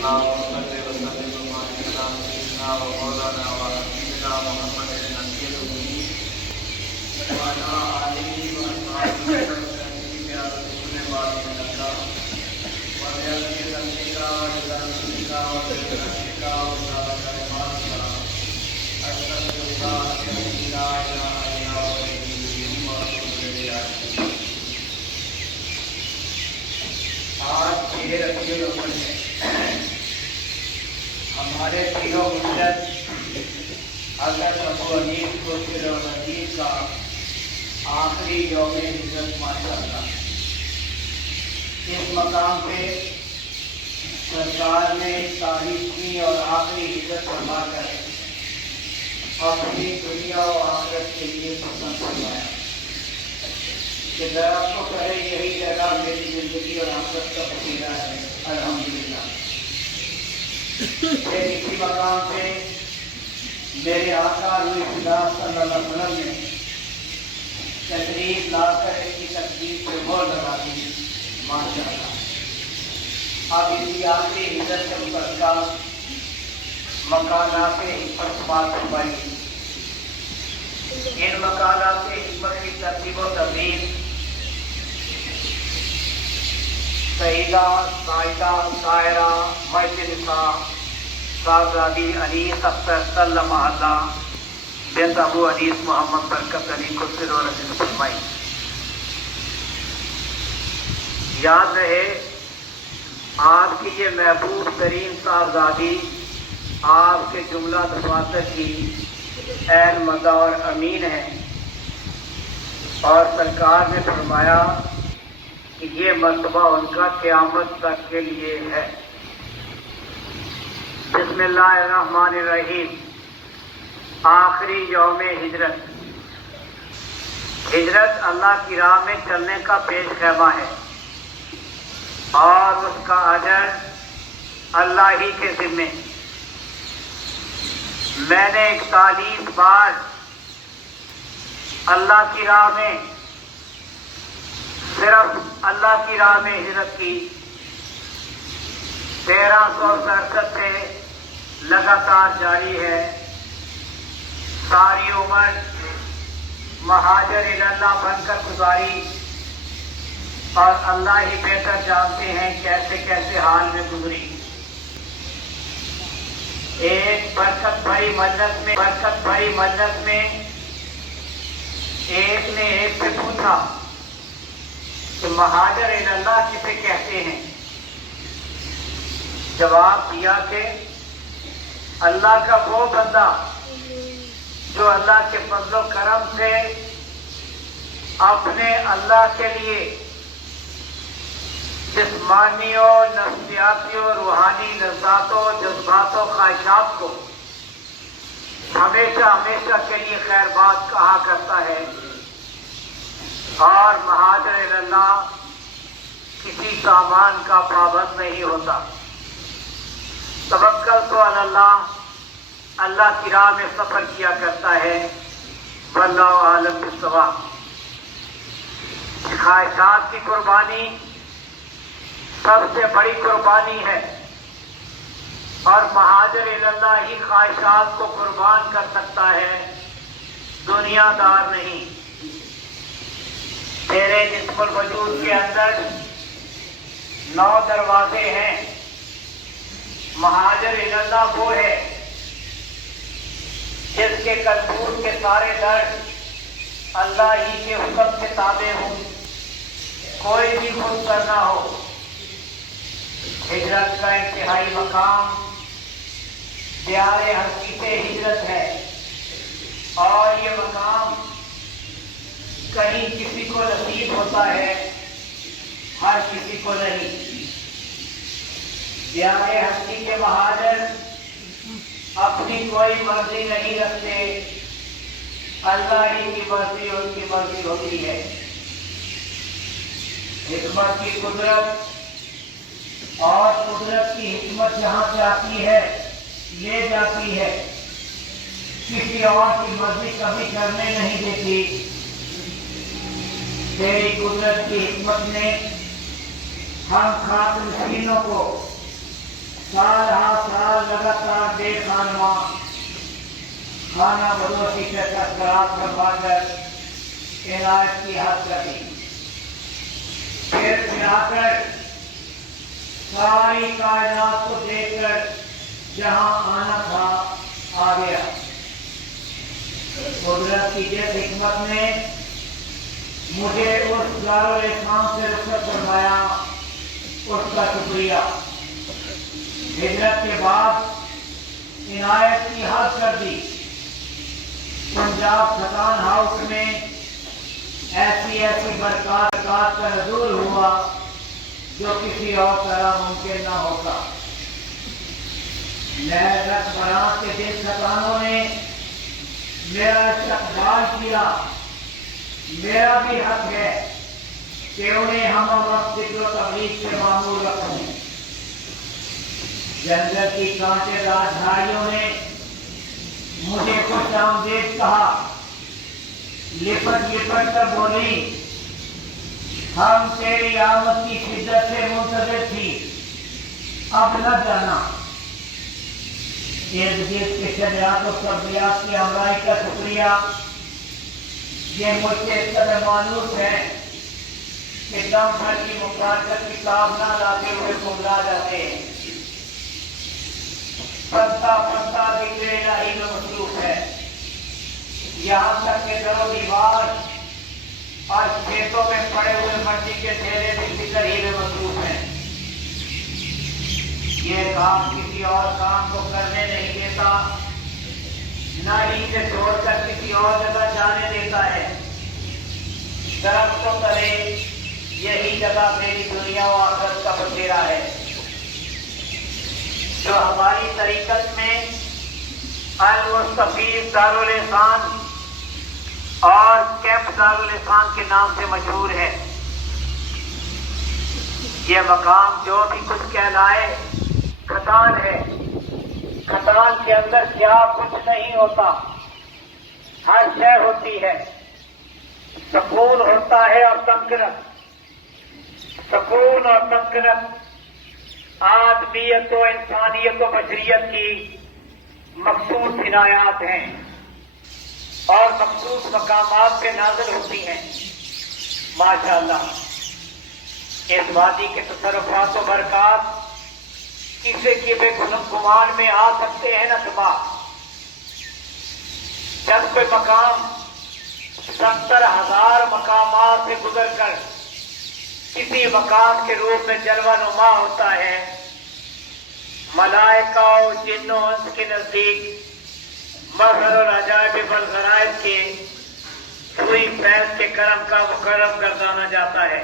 اللهم صل وسلم وبارك على سيدنا ومولانا ونبينا محمد النبي الأمي وعلى آله وأصحابه وسلم يا رسول الله وبأبي ذنبك وجزاك وبرحمتك وبارك عليك أشهد أن لا إله إلا هو وأتوب إليه. آج 6 ربیع الاول ہے. ہمارے پیرو مرشد حضرت ابو حنیف قصر العزیز کا آخری یوم ہجرت ماشاء اللہ. اس مقام پہ سرکار نے تاریخی اور آخری ہجرت فرما کر اپنی دنیا و آخرت کے لیے پسند فرمایا کہ ذرا کو کہے یہی جگہ میری زندگی اور آخرت کا وسیلہ ہے. الحمدللہ. پھر اسی مقام پہ میرے آقا روح خدا صلی اللہ علیہ وسلم نے تشریف لا کر اس کی تقدیر پہ مہر لگا دی. ماشاء اللہ. اب اسی آخری ہجرت کے متعلقہ مکانات حکمت بات فرمائی. ان مکانات حکمت کی ترتیب و ترتیب سیدہ سائدہ طاہرہ مسجد نساء صاحبزادی انیس اختر سلمہ اللہ بنت ابو انیس محمد برکت علی قصر العزیز نے فرمائی. یاد رہے آپ کی یہ محبوب ترین صاحبزادی آپ کے جملہ دفاتر کی عین مدہ اور امین ہے، اور سرکار نے فرمایا کہ یہ مرتبہ ان کا قیامت تک کے لیے ہے. بسم اللہ الرحمن الرحیم. آخری یوم ہجرت. ہجرت اللہ کی راہ میں چلنے کا پیش خیمہ ہے اور اس کا اجر اللہ ہی کے ذمے. میں نے 41 بار اللہ کی راہ میں صرف اللہ کی راہ میں ہجرت کی. 1367 سے لگاتار جاری ہے. ساری عمر مہاجر اللہ بن کر گزاری اور اللہ ہی بہتر جانتے ہیں کیسے کیسے حال میں گزری. ایک برکت بھری مجلس میں ایک نے ایک سے پوچھا کہ مہاجر اللہ کسے کہتے ہیں؟ جواب دیا کہ اللہ کا وہ بندہ جو اللہ کے فضل و کرم سے اپنے اللہ کے لیے جسمانی و نفسیاتی و روحانی لذاتوں جذباتوں خواہشات کو ہمیشہ ہمیشہ کے لیے خیر بات کہا کرتا ہے. اور مہاجر اللہ کسی سامان کا پابند نہیں ہوتا. توکل تو اللہ اللہ کی راہ میں سفر کیا کرتا ہے. واللہ عالم بالصواب. خواہشات کی قربانی سب سے بڑی قربانی ہے اور مہاجر اللہ ہی خواہشات کو قربان کر سکتا ہے، دنیا دار نہیں. تیرے جسم الوجود کے اندر 9 دروازے ہیں. مہاجر اللہ وہ ہے جس کے قلبور کے سارے در اللہ ہی کے حکم کے تابع ہوں، کوئی بھی خود کرنا ہو. ہجرت کا انتہائی مقام دیار ہستی سے ہجرت ہے، اور یہ مقام کہیں کسی کو نصیب ہوتا ہے، ہر کسی کو نہیں. دیار ہستی کے مہاجر اپنی کوئی مرضی نہیں رکھتے، اللہ ہی کی مرضی ان کی مرضی ہوتی ہے. حکمت کی قدرت اور قدرت کی حکمت جہاں سے آتی ہے لے جاتی ہے، کسی اور کی مرضی کبھی کرنے نہیں دیتی. تیری قدرت کی حکمت نے ہم خاک مسکینوں کو سال ہاں سال لگاتار بے خانواں خانہ بدوشی سے سرفراز کروا کر عنایت کی حد کر دی. پھر آ کر ساری کائنات کو دیکھ کر جہاں آنا تھا آ گیا. قدرت کی جس حکمت نے مجھے اس دارالاسلام سے رخصت فرمایا اس کا شکریہ. ہجرت کے بعد عنایت کی حد کر دی. پنجاب کھتان ہاؤس میں ایسی برکات کا نزول ہوا جو کسی اور طرح ممکن نہ ہوتا. لہذا برات کے جن کھتانوں نے میرا استقبال کیا میرا بھی حق ہے کہ انہیں ہم وقت ذکر و تبلیغ سے معمول رکھوں. جنگل کی کانٹے دار جھاڑیوں نے مجھے خوش آمدید کہا. لپٹ لپٹ کر بولی ہم تیری آمد کی شدت سے منتظر تھی اب نہ جانا. ارد گرد کے شجرات و سبزیات کی ہمراہی کا شکریہ. یہ مجھ سے اس قدر مانوس ہے کہ دم بھر کی مخالفت کتاب نہ لاتے ہوئے گمراہ جاتے ہیں. پتا پتا ذکر الہی میں مصروف ہے. یہاں تک کہ در و دیوار اور کھیتوں میں پڑے ہوئے مٹی کے ڈھیرے بھی ذکر ہی میں مصروف ہیں. یہ کام کسی اور کام کو کرنے نہیں دیتا نہ ہی سے چھوڑ کر کسی اور جگہ جانے دیتا ہے. درختوں تلے یہی جگہ میری دنیا و آخرت کا بسیرا ہے. جو ہماری طریقت میں المستفید دارالاسلام اور کیمپ دارالاسلام کے نام سے مشہور ہے. یہ مقام جو بھی کچھ کہلائے کھتان ہے. کھتان کے اندر کیا کچھ نہیں ہوتا ہر شے ہوتی ہے. سکون ہوتا ہے اور تمکنت. سکون اور تمکنت آدمیت و انسانیت و بشریت کی مخصوص عنایات ہیں اور مخصوص مقامات پہ نازل ہوتی ہیں. ماشاءاللہ اس وادی کے تصرفات و برکات کسی کے بے گمان میں آ سکتے ہیں نہ سما. جب کوئی مقام 70,000 مقامات سے گزر کر کسی مقام کے روپ میں جلوہ نما ہوتا ہے ملائکہ و جن و انس کے نزدیک مظہر اور عجائب والغرائب کے سوئی فیض کے کرم کا مکرم گردانا جاتا ہے.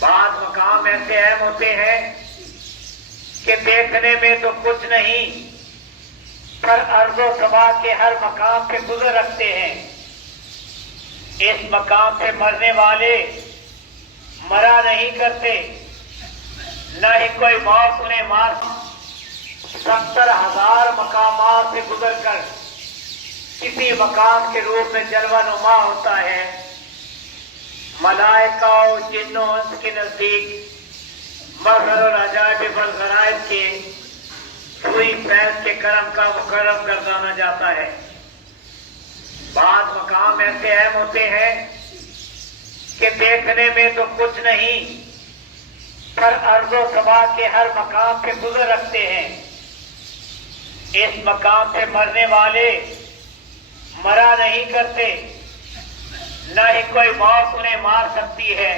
بعض مقام ایسے اہم ہوتے ہیں کہ دیکھنے میں تو کچھ نہیں پر ارض و سما کے ہر مقام پہ گزر رکھتے ہیں. اس مقام پہ مرنے والے مرا نہیں کرتے نہ ہی کوئی موت انہیں مار. 70,000 مقامات سے گزر کر کسی مقام کے روپ میں جلوہ نما ہوتا ہے ملائکہ و جن و انس کے نزدیک مظہر اور عجائب والغرائب کے سوئی فیض کے کرم کا مکرم گردانا جاتا ہے. بعض مقام ایسے اہم ہوتے ہیں کہ دیکھنے میں تو کچھ نہیں پر ارض و سما کے ہر مقام پہ گزر رکھتے ہیں. اس مقام پہ مرنے والے مرا نہیں کرتے نہ ہی کوئی موت انہیں مار سکتی ہے.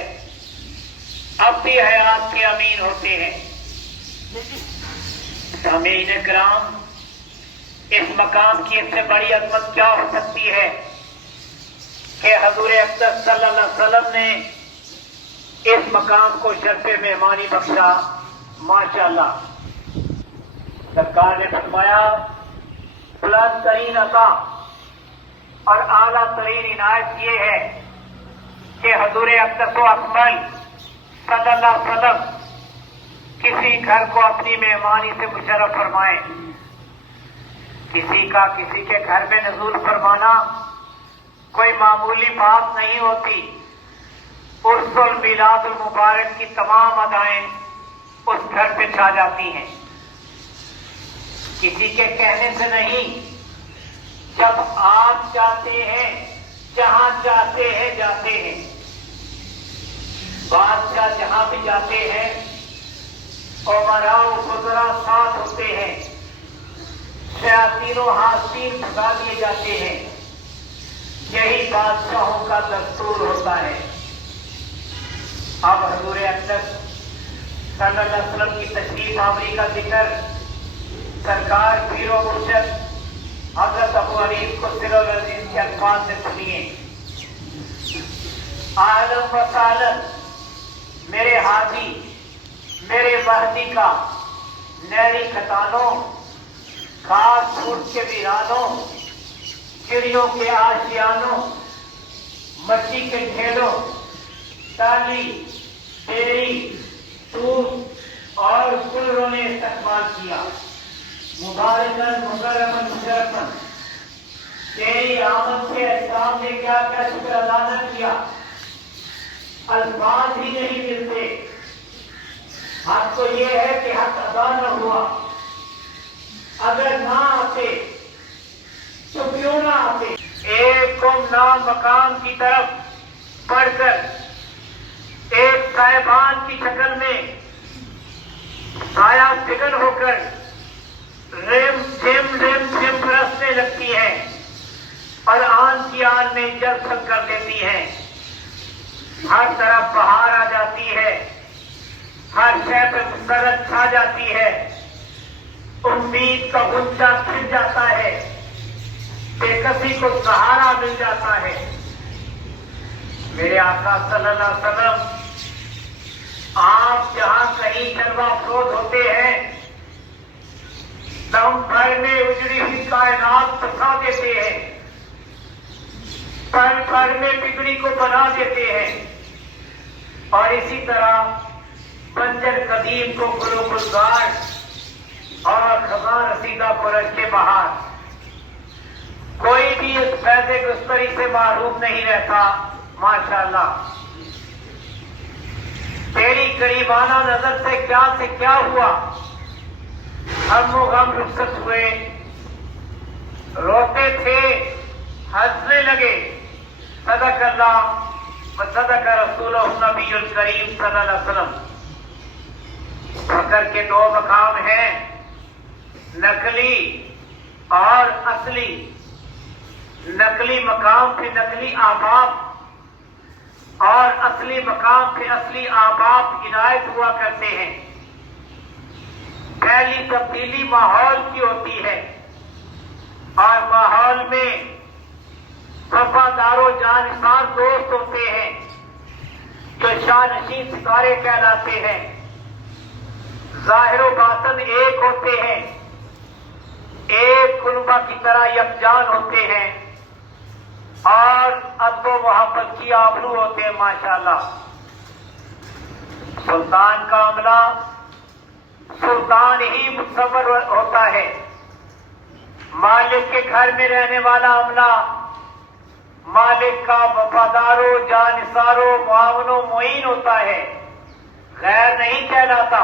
اب بھی حیات کے امین ہوتے ہیں. سامعین کرام اس مقام کی اس سے بڑی عظمت کیا ہو سکتی ہے کہ حضور اقدس صلی اللہ علیہ وسلم نے اس مقام کو شرف مہمانی بخشا. ماشاءاللہ سرکار نے فرمایا بلند ترین عطا اور اعلیٰ ترین عنایت یہ ہے کہ حضور اقدس و اکمل صلی اللہ علیہ وسلم کسی گھر کو اپنی مہمانی سے مشرف فرمائیں. کسی کا کسی کے گھر میں نزول فرمانا کوئی معمولی بات نہیں ہوتی. عرس المیلاد المبارک کی تمام ادائیں اس گھر پہ چھا جاتی ہیں، کسی کے کہنے سے نہیں، جب آپ چاہتے ہیں جہاں چاہتے ہیں جاتے ہیں، بادشاہ جہاں بھی جاتے ہیں امراء و وزراء ساتھ ہوتے ہیں، شیاطین و حاسدین بھگا دیے جاتے ہیں۔ یہی بادشاہوں کا دستور ہوتا ہے۔ اب حضور اقدس صلی اللہ علیہ وسلم کی تشریف آوری کا ذکر سرکار پیر و مرشد حضرت ابو حنیف قدس العزیز کے الفاظ سے سنیے۔ عالم و سالت میرے حاجی میرے مہدی کا نیری کھتانوں، گھاس پھوس کے ویرانوں، چڑیوں کے آشیانوں، مٹی کے ڈھیروں، ٹالی، ڈیری، دودھ اور گلروں نے استقبال کیا۔ مبارکاً مکرماً مشرفاً، تیری آمد کے اسلام نے کیا کیا شکر ادا نہ کیا، الفاظ ہی نہیں ملتے۔ حق تو یہ ہے کہ حق ادا نہ ہوا، اگر نہ آتے تو کیوں نہ آتے؟ ایک گمنام مقام کی طرف بڑھ کر ایک صاحبان کی شکل میں سایہ فکر ہو کر رم جھم برسنے لگتی ہے اور آن کی آن میں جلسل کر دیتی ہے۔ ہر طرف بہار آ جاتی ہے، ہر شے پہ مسرت چھا جاتی ہے، امید کا غنچہ کھل جاتا ہے، بے کسی کو سہارا مل جاتا ہے۔ میرے آقا صلی اللہ علیہ وسلم آپ جہاں کہیں جلوہ افروز ہوتے ہیں، دم بھر میں اجڑی ہوئی کائنات بسا دیتے ہیں، پل بھر میں بگڑی کو بنا دیتے ہیں، اور اسی طرح بنجر قدیم کو گلو گلزار اور خزاں رسیدہ پرش کے بہار۔ کوئی بھی اس فیض گستری سے معروف نہیں رہتا۔ ماشاءاللہ تیری قریبانہ نظر سے کیا ہوا، ہم و غم رخصت ہوئے، روتے تھے ہنسنے لگے۔ صدق اللہ و صدق رسولہ النبی الکریم صلی اللہ علیہ وسلم۔ فقر کے دو مقام ہیں، نقلی اور اصلی۔ نقلی مقام پہ نقلی آباب اور اصلی مقام پہ اصلی آباب عنایت ہوا کرتے ہیں۔ پہلی تبدیلی ماحول کی ہوتی ہے، اور ماحول میں وفادار و جانثار دوست ہوتے ہیں جو شانشین ستارے کہلاتے ہیں، ظاہر و باطن ایک ہوتے ہیں، ایک کنبہ کی طرح یکجان ہوتے ہیں، اور ادب و محبت کی آبرو ہوتے ہیں۔ ماشاءاللہ سلطان کا عملہ سلطان ہی متصور ہوتا ہے، مالک کے گھر میں رہنے والا عملہ مالک کا وفادار و جانثار و معاون و معین ہوتا ہے، غیر نہیں کہلاتا۔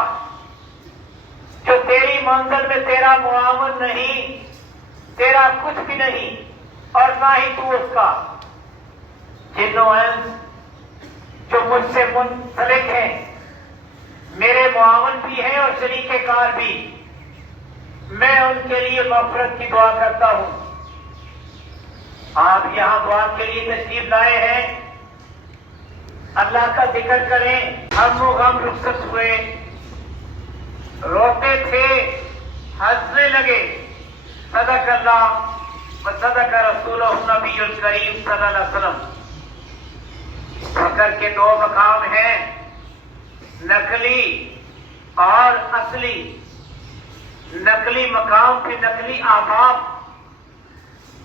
جو تیری منزل میں تیرا معاون نہیں، تیرا کچھ بھی نہیں، اور نہ ہی تو اس کا۔ جن و انس جو مجھ سے منسلک ہیں، میرے معاون بھی ہیں اور شریک کار بھی، میں ان کے لیے مغفرت کی دعا کرتا ہوں۔ آپ یہاں دعا کے لیے تشریف لائے ہیں، اللہ کا ذکر کریں۔ ہم و غم رخصت ہوئے، روتے تھے ہنسنے لگے۔ صدق اللہ و صدق رسولہ النبی الکریم صلی اللہ علیہ وسلم۔ فقر کے دو مقام ہیں، نقلی اور اصلی۔ نقلی مقام پہ نقلی آباب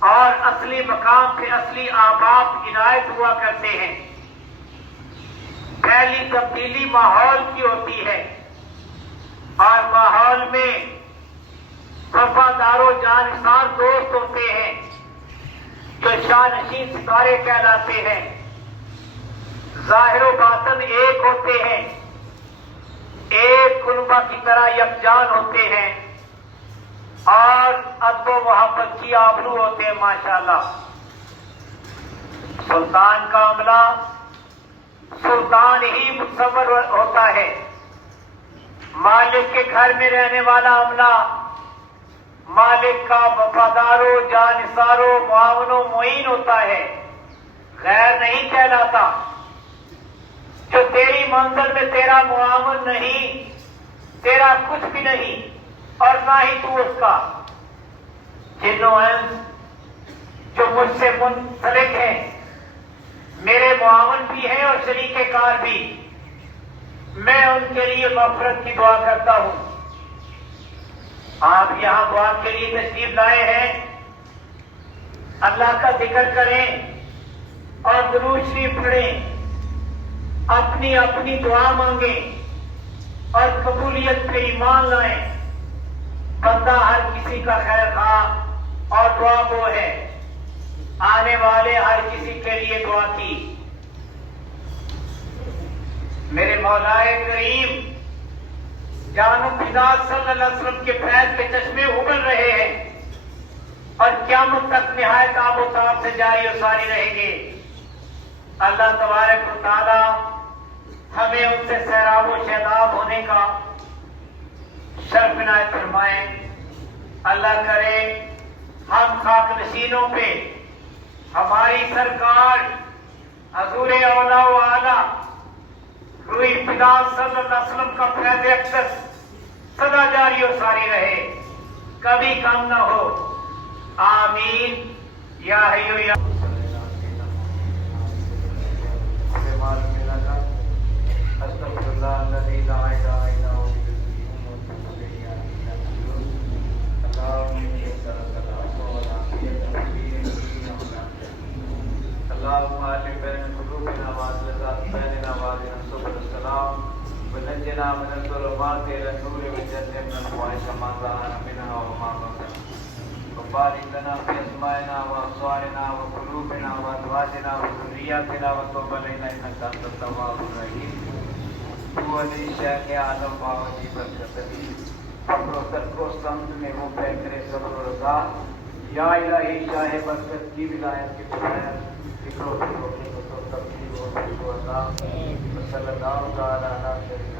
اور اصلی مقام پہ اصلی آباب عنایت ہوا کرتے ہیں۔ پہلی تبدیلی ماحول کی ہوتی ہے، اور ماحول میں وفادار و جانثار دوست ہوتے ہیں جو شانشین ستارے کہلاتے ہیں، ظاہر و باطن ایک ہوتے ہیں، ایک کنبہ کی طرح یکجان ہوتے ہیں اور ادب و محبت کی آبرو ہوتے ہیں ماشاءاللہ. سلطان کا عملہ سلطان ہی متصور ہوتا ہے. مالک کے گھر میں رہنے والا عملہ مالک کا وفادار و جانثار و معاون و معین ہوتا ہے، غیر نہیں کہلاتا. جو تیری منزل میں تیرا معاون نہیں، تیرا کچھ بھی نہیں اور نہ ہی تو اس کا. جن و انس جو مجھ سے منسلک ہیں، میرے معاون بھی ہیں اور شریک کار بھی، میں ان کے لیے مغفرت کی دعا کرتا ہوں. آپ یہاں دعا کے لیے تشریف لائے ہیں، اللہ کا ذکر کریں اور درود شریف پڑھیں، اپنی اپنی دعا مانگیں اور قبولیت پہ ایمان لائیں. بندہ ہر کسی کا خیر خواہ اور دعا گو ہے، آنے والے ہر کسی کے لیے دعا کی. میرے مولا کریم جان و فدا صلی اللہ علیہ وسلم کے فیض کے چشمے ابل رہے ہیں اور قیامت تک نہایت آب و تاب سے جاری و ساری رہیں گے. اللہ تبارک و تعالی ہمیں ان سے سیراب و شاداب ہونے کا شرف عنایت فرمائیں. اللہ کرے ہم خاک نشینوں پہ ہماری سرکار حضور اولیاء و اعلیٰ روح فدا صلی اللہ علیہ وسلم کا فیض اقدس سدا جاری و ساری رہے، کبھی کم نہ ہو. آمین یا حیو یا ونجنا من الظلمات الى النور وجنبنا الفواحش ما ظهر منها وما بطن وبارك لنا في اسمائنا وابصارنا وقلوبنا وازواجنا وذرياتنا وتوب علينا انك انت التواب الرحيم. تو علی شاہ عالم باوجی برکتی فقر و ترک و سمت میں وہ بہتر صبر و رضا. یا الہی شاہ برکت کی ولایت کے بغیر فکر و فکر و تبدیل و عطا صلی اللہ تعالی علیہ وسلم.